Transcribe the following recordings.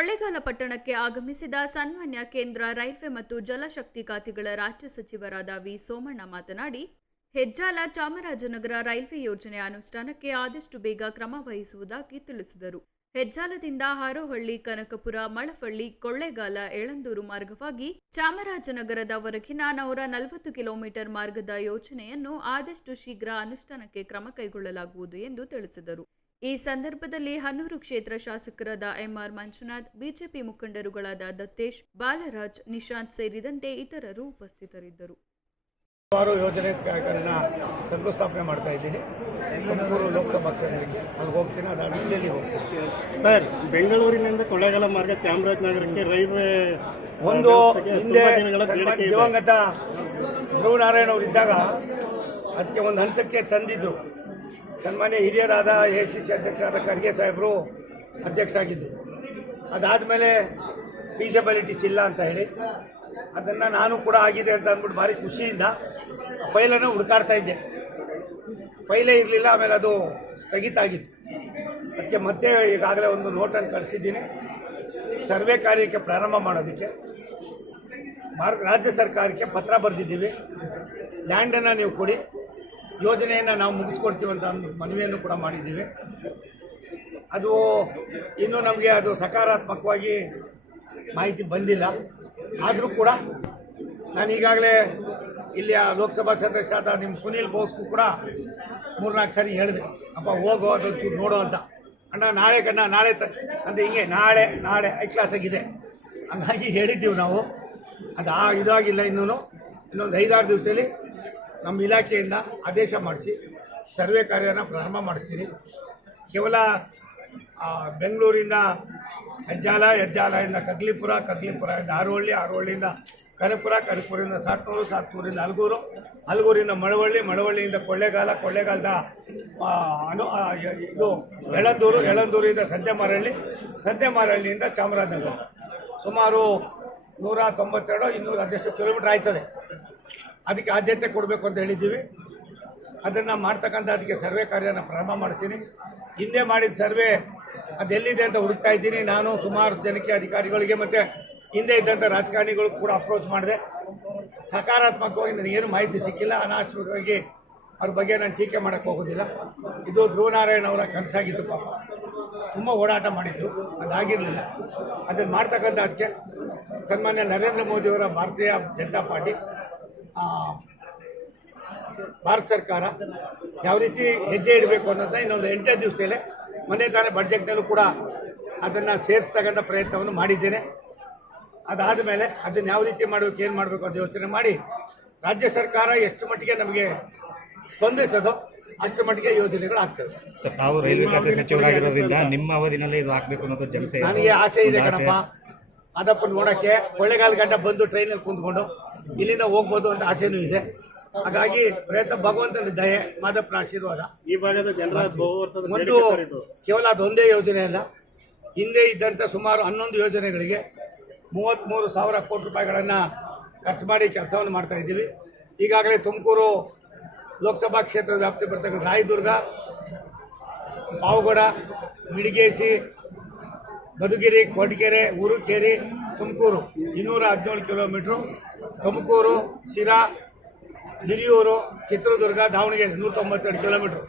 ಕೊಳ್ಳೇಗಾಲ ಪಟ್ಟಣಕ್ಕೆ ಆಗಮಿಸಿದ ಸನ್ಮಾನ್ಯ ಕೇಂದ್ರ ರೈಲ್ವೆ ಮತ್ತು ಜಲಶಕ್ತಿ ಖಾತೆಗಳ ರಾಜ್ಯ ಸಚಿವರಾದ ವಿ ಸೋಮಣ್ಣ ಮಾತನಾಡಿ, ಹೆಜ್ಜಾಲ ಚಾಮರಾಜನಗರ ರೈಲ್ವೆ ಯೋಜನೆ ಅನುಷ್ಠಾನಕ್ಕೆ ಆದಷ್ಟು ಬೇಗ ಕ್ರಮ ವಹಿಸುವುದಾಗಿ ತಿಳಿಸಿದರು. ಹೆಜ್ಜಾಲದಿಂದ ಹಾರೋಹಳ್ಳಿ, ಕನಕಪುರ, ಮಳವಳ್ಳಿ, ಕೊಳ್ಳೇಗಾಲ ಎಳಂದೂರು ಮಾರ್ಗವಾಗಿ ಚಾಮರಾಜನಗರದವರೆಗಿನ ನೂರ ನಲವತ್ತು ಕಿಲೋಮೀಟರ್ ಮಾರ್ಗದ ಯೋಜನೆಯನ್ನು ಆದಷ್ಟು ಶೀಘ್ರ ಅನುಷ್ಠಾನಕ್ಕೆ ಕ್ರಮ ಕೈಗೊಳ್ಳಲಾಗುವುದು ಎಂದು ತಿಳಿಸಿದರು. ಈ ಸಂದರ್ಭದಲ್ಲಿ ಹನ್ನೂರು ಕ್ಷೇತ್ರ ಶಾಸಕರಾದ ಎಂಆರ್ ಮಂಜುನಾಥ್ ಬಿಜೆಪಿ ಮುಖಂಡರುಗಳಾದ ದತ್ತೇಶ್ ಬಾಲರಾಜ್ ನಿಶಾಂತ್ ಸೇರಿದಂತೆ ಇತರರು ಉಪಸ್ಥಿತರಿದ್ದರು. ಹಲವಾರು ಯೋಜನೆಗಳನ್ನ ಶಂಕುಸ್ಥಾಪನೆ ಮಾಡ್ತಾ ಇದ್ದೀನಿ. ತುಮಕೂರು ಲೋಕಸಭಾ ಕ್ಷೇತ್ರಕ್ಕೆ ಅಲ್ಲಿ ಹೋಗ್ತೀನಿ ಅದಾದ ಇಲ್ಲಿ ಹೋಗ್ತೀನಿ. ಸರ್ ಬೆಂಗಳೂರಿನಿಂದ ಕೊಳ್ಳೇಗಾಲ ಮಾರ್ಗ ಚಾಮರಾಜನಗರಕ್ಕೆ ರೈಲ್ವೆ ಒಂದು ಹಿಂದೆ. ದಿವಂಗತ ಧ್ರುವನಾರಾಯಣ ಅವರು ಇದ್ದಾಗ ಅದಕ್ಕೆ ಒಂದು ಹಂತಕ್ಕೆ ತಂದಿದ್ದು. ಸನ್ಮಾನ್ಯ ಹಿರಿಯರಾದ ಎ ಸಿ ಸಿ ಅಧ್ಯಕ್ಷರಾದ ಖರ್ಗೆ ಸಾಹೇಬರು ಅದಾದ ಅದಾದಮೇಲೆ ಫೀಸಬಿಲಿಟೀಸ್ ಇಲ್ಲ ಅಂತ ಹೇಳಿ ಅದನ್ನು ನಾನು ಕೂಡ ಆಗಿದೆ ಅಂತ ಅಂದ್ಬಿಟ್ಟು ಭಾರಿ ಖುಷಿಯಿಂದ ಫೈಲನ್ನು ಹುಡುಕಾಡ್ತಾ ಇದ್ದೆ. ಫೈಲೇ ಇರಲಿಲ್ಲ, ಆಮೇಲೆ ಅದು ಸ್ಥಗಿತ ಆಗಿತ್ತು. ಅದಕ್ಕೆ ಮತ್ತೆ ಈಗಾಗಲೇ ಒಂದು ನೋಟನ್ನು ಕಳಿಸಿದ್ದೀನಿ. ಸರ್ವೆ ಕಾರ್ಯಕ್ಕೆ ಪ್ರಾರಂಭ ಮಾಡೋದಕ್ಕೆ. ಭಾರತ ರಾಜ್ಯ ಸರ್ಕಾರಕ್ಕೆ ಪತ್ರ ಬರೆದಿದ್ದೀವಿ. ಲ್ಯಾಂಡನ್ನು ನೀವು ಕೊಡಿ. ಯೋಜನೆಯನ್ನು ನಾವು ಮುಗಿಸ್ಕೊಡ್ತೀವಿ ಅಂತ ಒಂದು ಮನವಿಯನ್ನು ಕೂಡ ಮಾಡಿದ್ದೀವಿ. ಅದು ಇನ್ನೂ ನಮಗೆ ಅದು ಸಕಾರಾತ್ಮಕವಾಗಿ ಮಾಹಿತಿ ಬಂದಿಲ್ಲ. ಆದರೂ ಕೂಡ ನಾನು ಈಗಾಗಲೇ ಇಲ್ಲಿಯ ಲೋಕಸಭಾ ಸದಸ್ಯರಾದ ನಿಮ್ಮ ಸುನೀಲ್ ಬೋಸ್ಗೂ ಕೂಡ ಮೂರ್ನಾಲ್ಕು ಸಾರಿ ಹೇಳಿದೆ. ಅಪ್ಪ ಹೋಗೋ ಅದೊಂಚೂರು ನೋಡೋ ಅಂತ. ಅಣ್ಣ, ನಾಳೆ ಕಣ್ಣ, ನಾಳೆ ತ ಅಂತ ಹಿಂಗೆ ನಾಳೆ ನಾಳೆ ಐ ಕ್ಲಾಸಾಗಿದೆ ಹಂಗಾಗಿ ಹೇಳಿದ್ದೀವಿ ನಾವು. ಅದು ಆ ಇದಾಗಿಲ್ಲ ಇನ್ನೂ ಇನ್ನೊಂದು ಐದಾರು ದಿವಸದಲ್ಲಿ ನಮ್ಮ ಇಲಾಖೆಯಿಂದ ಆದೇಶ ಮಾಡಿಸಿ, ಸರ್ವೆ ಕಾರ್ಯನ ಪ್ರಾರಂಭ ಮಾಡಿಸ್ತೀನಿ ಕೇವಲ ಬೆಂಗಳೂರಿಂದ ಹೆಜ್ಜಾಲ ಹೆಜ್ಜಾಲದಿಂದ ಕಗ್ಲಿಪುರ ಕಗ್ಲಿಪುರದಿಂದ ಆರೋಳ್ಳಿ ಆರೋಳ್ಳಿಯಿಂದ ಕನಪುರ ಕನಕಪುರದಿಂದ ಸಾತ್ನೂರು ಸಾತ್ನೂರಿಂದ ಅಲ್ಗೂರು, ಅಲ್ಗೂರಿಂದ ಮಳವಳ್ಳಿ, ಮಳವಳ್ಳಿಯಿಂದ ಕೊಳ್ಳೇಗಾಲ, ಕೊಳ್ಳೇಗಾಲದ ಅನು ಇದು ಎಳಂದೂರು ಎಳಂದೂರಿಂದ ಸಂತೆಮಾರಹಳ್ಳಿ, ಸಂತೆಮಾರಹಳ್ಳಿಯಿಂದ ಚಾಮರಾಜನಗರ. ಸುಮಾರು ನೂರ ತೊಂಬತ್ತೆರಡು ಇನ್ನೂರ ಅದೆಷ್ಟು ಕಿಲೋಮೀಟ್ರ್ ಆಯ್ತದೆ. ಅದಕ್ಕೆ ಆದ್ಯತೆ ಕೊಡಬೇಕು ಅಂತ ಹೇಳಿದ್ದೀವಿ. ಅದನ್ನು ಮಾಡ್ತಕ್ಕಂಥ ಅದಕ್ಕೆ ಸರ್ವೆ ಕಾರ್ಯನ ಪ್ರಾರಂಭ ಮಾಡಿಸ್ತೀನಿ. ಹಿಂದೆ ಮಾಡಿದ ಸರ್ವೆ ಅದೆಲ್ಲಿದೆ ಅಂತ ಹುಡುಕ್ತಾ ಇದ್ದೀನಿ. ನಾನು ಸುಮಾರು ಜನಕ್ಕೆ, ಅಧಿಕಾರಿಗಳಿಗೆ ಮತ್ತು ಹಿಂದೆ ಇದ್ದಂಥ ರಾಜಕಾರಣಿಗಳು ಕೂಡ ಅಪ್ರೋಚ್ ಮಾಡಿದೆ. ಸಕಾರಾತ್ಮಕವಾಗಿ ನನಗೇನು ಮಾಹಿತಿ ಸಿಕ್ಕಿಲ್ಲ. ಅನಾಶ್ಮಕವಾಗಿ ಅವ್ರ ಬಗ್ಗೆ ನಾನು ಟೀಕೆ ಮಾಡೋಕ್ಕೆ ಹೋಗೋದಿಲ್ಲ. ಇದು ಧ್ರುವನಾರಾಯಣ ಅವರ ಕನಸಾಗಿತ್ತು ಪಾಪ. ತುಂಬ ಓಡಾಟ ಮಾಡಿದ್ದು ಅದಾಗಿರಲಿಲ್ಲ. ಅದನ್ನು ಮಾಡ್ತಕ್ಕಂಥ ಅದಕ್ಕೆ ಸನ್ಮಾನ್ಯ ನರೇಂದ್ರ ಮೋದಿಯವರ ಭಾರತೀಯ ಜನತಾ ಪಾರ್ಟಿ ಭಾರತ ಸರ್ಕಾರ ಯಾವ ರೀತಿ ಹೆಜ್ಜೆ ಇಡಬೇಕು ಅನ್ನೋದನ್ನ ಇನ್ನೊಂದು ಎಂಟೇ ದಿವಸದಲ್ಲಿ ಮೊನ್ನೆ ತಾನೇ ಬಡ್ಜೆಟ್ನಲ್ಲೂ ಕೂಡ ಅದನ್ನು ಸೇರಿಸ್ತಕ್ಕಂಥ ಪ್ರಯತ್ನವನ್ನು ಮಾಡಿದ್ದೇನೆ. ಅದಾದ ಮೇಲೆ ಅದನ್ನು ಯಾವ ರೀತಿ ಮಾಡಬೇಕು ಏನು ಮಾಡಬೇಕು ಅಂತ ಯೋಚನೆ ಮಾಡಿ ರಾಜ್ಯ ಸರ್ಕಾರ ಎಷ್ಟು ಮಟ್ಟಿಗೆ ನಮಗೆ ಸ್ಪಂದಿಸ್ತದೋ ಅಷ್ಟು ಮಟ್ಟಿಗೆ ಯೋಜನೆಗಳು ಆಗ್ತವೆ. ಸರ್ ತಾವು ರೈಲ್ವೆ ಖಾತೆ ಸಚಿವರಾಗಿರೋದ್ರಿಂದ ನಿಮ್ಮ ಅವಧಿನಲ್ಲೇ ಇದು ಹಾಕಬೇಕು ಅನ್ನೋದು ಜನಸೇ ನನಗೆ ಆಸೆ ಇದೆ. ಕಣಪ್ಪ. ಅದಪ್ಪ ನೋಡೋಕ್ಕೆ ಕೊಳ್ಳೆಗಾಲ ಗಂಟ ಬಂದು ಟ್ರೈನಲ್ಲಿ ಕುಂತ್ಕೊಂಡು ಇಲ್ಲಿಂದ ಹೋಗ್ಬೋದು ಅಂತ ಆಸೆನೂ ಇದೆ. ಹಾಗಾಗಿ ಪ್ರಯತ್ನ ಭಗವಂತನ ದಯೆ ಮಾದಪ್ಪನ ಆಶೀರ್ವಾದ. ಈ ಭಾಗದ ಜನರ ಒಂದು ಕೇವಲ ಅದೊಂದೇ ಯೋಜನೆ ಅಲ್ಲ. ಹಿಂದೆ ಇದ್ದಂಥ ಸುಮಾರು ಹನ್ನೊಂದು ಯೋಜನೆಗಳಿಗೆ ಮೂವತ್ತ್ಮೂರು ಸಾವಿರ ಕೋಟಿ ರೂಪಾಯಿಗಳನ್ನು ಖರ್ಚು ಮಾಡಿ ಕೆಲಸವನ್ನು ಮಾಡ್ತಾ ಇದ್ದೀವಿ. ಈಗಾಗಲೇ ತುಮಕೂರು ಲೋಕಸಭಾ ಕ್ಷೇತ್ರದ ವ್ಯಾಪ್ತಿ ಬರ್ತಕ್ಕಂಥ ರಾಯದುರ್ಗ ಪಾವಗಡ ಮಿಡಿಗೇಸಿ ಮಧುಗಿರಿ ಕೊರಟಗೆರೆ ಊರುಕೇರಿ, ತುಮಕೂರು. ಇನ್ನೂರ ಹದಿನೇಳು ಕಿಲೋಮೀಟ್ರು. ತುಮಕೂರು ಸಿರಾ ಹಿರಿಯೂರು, ಚಿತ್ರದುರ್ಗ, ದಾವಣಗೆರೆ ನೂರ ತೊಂಬತ್ತೆರಡು ಕಿಲೋಮೀಟ್ರು.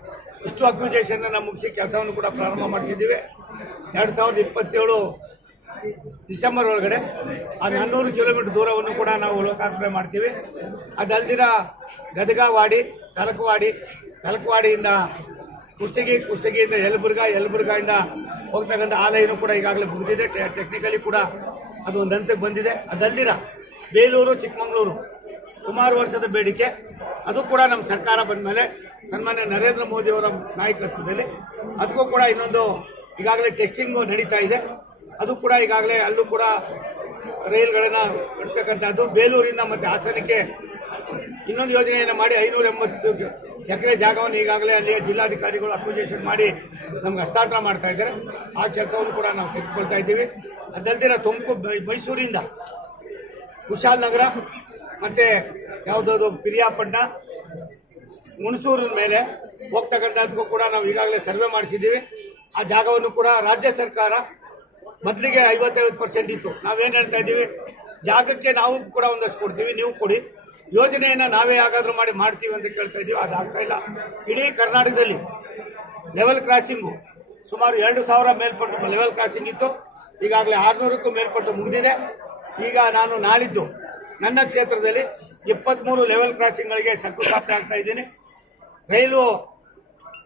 ಇಷ್ಟು ಅಕ್ವಿಜೇಷನ್ನ ಮುಗಿಸಿ ಕೆಲಸವನ್ನು ಕೂಡ ಪ್ರಾರಂಭ ಮಾಡಿಸಿದ್ದೀವಿ. ಎರಡು ಸಾವಿರದ ಇಪ್ಪತ್ತೇಳು ಡಿಸೆಂಬರ್ ಒಳಗಡೆ ಆ ನಾನ್ನೂರು ಕಿಲೋಮೀಟರ್ ದೂರವನ್ನು ಕೂಡ ನಾವು ಲೋಕಾರ್ಪಣೆ ಮಾಡ್ತೀವಿ. ಅದಲ್ದಿರ ಗದಗವಾಡಿ ತಲಕವಾಡಿ ಕಲಕವಾಡಿಯಿಂದ ಕುಷ್ಟಗಿ ಕುಷ್ಟಗಿಯಿಂದ ಯಲಬುರ್ಗ, ಯಲಬುರ್ಗಾಯಿಂದ ಹೋಗ್ತಕ್ಕಂಥ ಆಲಯನೂ ಕೂಡ ಈಗಾಗಲೇ ಮುಗಿದಿದೆ. ಟೆಕ್ನಿಕಲಿ ಕೂಡ ಅದು ಒಂದು ಹಂತಕ್ಕೆ ಬಂದಿದೆ. ಅದಲ್ದಿರ ಬೇಲೂರು, ಚಿಕ್ಕಮಗಳೂರು ಸುಮಾರು ವರ್ಷದ ಬೇಡಿಕೆ. ಅದು ಕೂಡ ನಮ್ಮ ಸರ್ಕಾರ ಬಂದ ಮೇಲೆ ಸನ್ಮಾನ್ಯ ನರೇಂದ್ರ ಮೋದಿಯವರ ನಾಯಕತ್ವದಲ್ಲಿ. ಅದಕ್ಕೂ ಕೂಡ ಇನ್ನೊಂದು ಈಗಾಗಲೇ ಟೆಸ್ಟಿಂಗು ನಡೀತಾ ಇದೆ. ಅದು ಕೂಡ ಈಗಾಗಲೇ ಅಲ್ಲೂ ಕೂಡ ರೈಲ್ಗಳನ್ನು ಇಡ್ತಕ್ಕಂಥದ್ದು ಬೇಲೂರಿಂದ ಮತ್ತು ಹಾಸನಕ್ಕೆ ಇನ್ನೊಂದು ಯೋಜನೆಯನ್ನು ಮಾಡಿ ಐನೂರ ಎಂಬತ್ತು ಎಕರೆ ಜಾಗವನ್ನು ಈಗಾಗಲೇ ಅಲ್ಲಿಯ ಜಿಲ್ಲಾಧಿಕಾರಿಗಳು ಅಕ್ವಿಜೇಷನ್ ಮಾಡಿ ನಮ್ಗೆ ಹಸ್ತಾಂತರ ಮಾಡ್ತಾ ಇದ್ದಾರೆ. ಆ ಕೆಲಸವನ್ನು ಕೂಡ ನಾವು ತೆಗೆದುಕೊಳ್ತಾ ಇದ್ದೀವಿ. ಅದಲ್ದಿರ ತುಮಕೂರು ಮೈಸೂರಿಂದ ಕುಶಾಲನಗರ ಮತ್ತು ಯಾವುದಾದ್ರು ಪಿರಿಯಾಪಟ್ಟಣ ಹುಣಸೂರಿನ ಮೇಲೆ ಹೋಗ್ತಕ್ಕಂಥದ್ದಕ್ಕೂ ಕೂಡ ನಾವು ಈಗಾಗಲೇ ಸರ್ವೆ ಮಾಡಿಸಿದ್ದೀವಿ. ಆ ಜಾಗವನ್ನು ಕೂಡ ರಾಜ್ಯ ಸರ್ಕಾರ ಮೊದಲಿಗೆ ಐವತ್ತೈವತ್ತು ಪರ್ಸೆಂಟ್ ಇತ್ತು. ನಾವೇನು ಹೇಳ್ತಾ ಇದ್ದೀವಿ? ಜಾಗಕ್ಕೆ ನಾವು ಕೂಡ ಒಂದಷ್ಟು ಕೊಡ್ತೀವಿ, ನೀವು ಕೊಡಿ. ಯೋಜನೆಯನ್ನು ನಾವೇ ಹಾಗಾದರೂ ಮಾಡಿ ಮಾಡ್ತೀವಿ ಅಂತ ಕೇಳ್ತಾ ಇದ್ದೀವಿ, ಅದು ಆಗ್ತಾ ಇಲ್ಲ. ಇಡೀ ಕರ್ನಾಟಕದಲ್ಲಿ ಲೆವೆಲ್ ಕ್ರಾಸಿಂಗು ಸುಮಾರು ಎರಡು ಸಾವಿರ ಮೇಲ್ಪಟ್ಟು ಲೆವೆಲ್ ಕ್ರಾಸಿಂಗ್ ಇತ್ತು. ಈಗಾಗಲೇ ಆರುನೂರಕ್ಕೂ ಮೇಲ್ಪಟ್ಟು ಮುಗಿದಿದೆ. ಈಗ ನಾನು ನಾಳಿದ್ದು ನನ್ನ ಕ್ಷೇತ್ರದಲ್ಲಿ ಇಪ್ಪತ್ತ್ಮೂರು ಲೆವೆಲ್ ಕ್ರಾಸಿಂಗ್ಗಳಿಗೆ ಶಂಕುಸ್ಥಾಪನೆ ಆಗ್ತಾ ಇದ್ದೀನಿ. ರೈಲು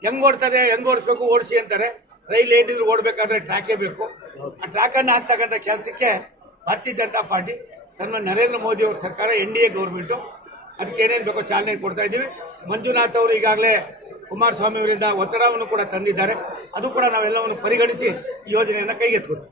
ಹೆಂಗ್ ಓಡ್ತದೆ ಹೆಂಗ್ ಓಡಿಸ್ಬೇಕು ಓಡಿಸಿ ಅಂತಾರೆ. ರೈಲು ಏನಿದ್ರು ಓಡಬೇಕಾದ್ರೆ ಟ್ರ್ಯಾಕೇ ಬೇಕು. ಆ ಟ್ರ್ಯಾಕನ್ನು ಹಾಕ್ತಕ್ಕಂಥ ಕೆಲಸಕ್ಕೆ ಭಾರತೀಯ ಜನತಾ ಪಾರ್ಟಿ, ಸನ್ಮಾನ್ಯ ನರೇಂದ್ರ ಮೋದಿ ಅವರ ಸರ್ಕಾರ, ಎನ್ ಡಿ ಎ ಗೌರ್ಮೆಂಟು. ಅದಕ್ಕೆ ಏನೇನು ಬೇಕೋ ಚಾಲನೆ ಕೊಡ್ತಾ ಇದ್ದೀವಿ. ಮಂಜುನಾಥ್ ಅವರು ಈಗಾಗಲೇ ಕುಮಾರಸ್ವಾಮಿ ಅವರಿಂದ ಒತ್ತಡವನ್ನು ಕೂಡ ತಂದಿದ್ದಾರೆ. ಅದು ಕೂಡ ನಾವೆಲ್ಲವನ್ನು ಪರಿಗಣಿಸಿ ಯೋಜನೆಯನ್ನು ಕೈಗೆತ್ಕೋತೀವಿ